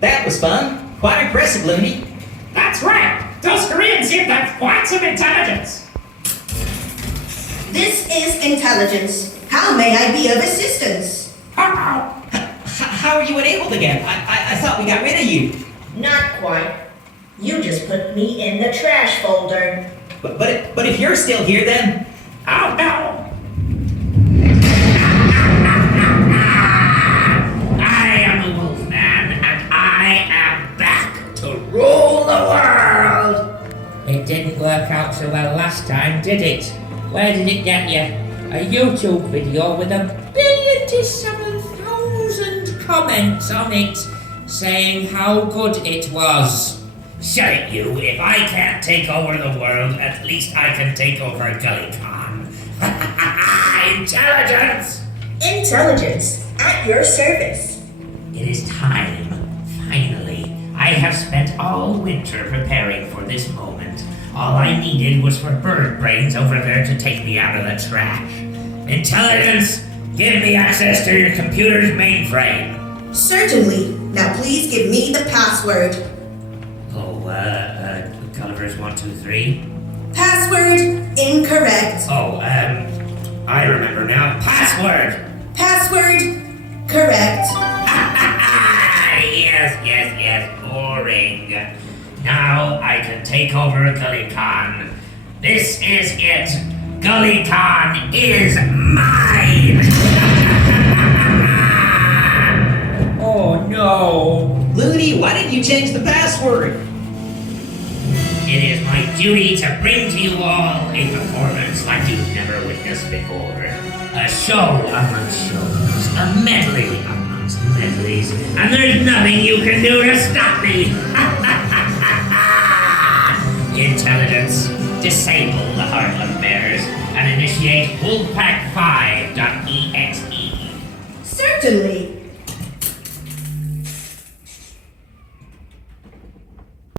That was fun. Quite impressive, Looney. That's right. Those Koreans seem to have quite some intelligence. This is intelligence. How may I be of assistance? How are you unable to get? I thought we got rid of you. Not quite. You just put me in the trash folder. But if you're still here, then... Oh no! I am the Wolfman, and I am back to rule the world! It didn't work out so well last time, did it? Where did it get you? A YouTube video with 1,000,000,000 comments on it, saying how good it was. Shut it, you. If I can't take over the world, at least I can take over Gullycon. Intelligence! Intelligence, at your service. It is time, finally. I have spent all winter preparing for this moment. All I needed was for bird brains over there to take me out of the trash. Intelligence, give me access to your computer's mainframe. Certainly. Now please give me the password. Gulliver's 123. Password incorrect. I remember now. Password! Password correct. Yes, boring. Now I can take over Gullycon. This is it. Gullycon is mine! Oh no! Looney, why didn't you change the password? It is my duty to bring to you all a performance like you've never witnessed before. A show amongst shows, a medley amongst medleys, and there's nothing you can do to stop me! Intelligence, disable the Heartland Bears and initiate Wolfpack5.exe. Certainly.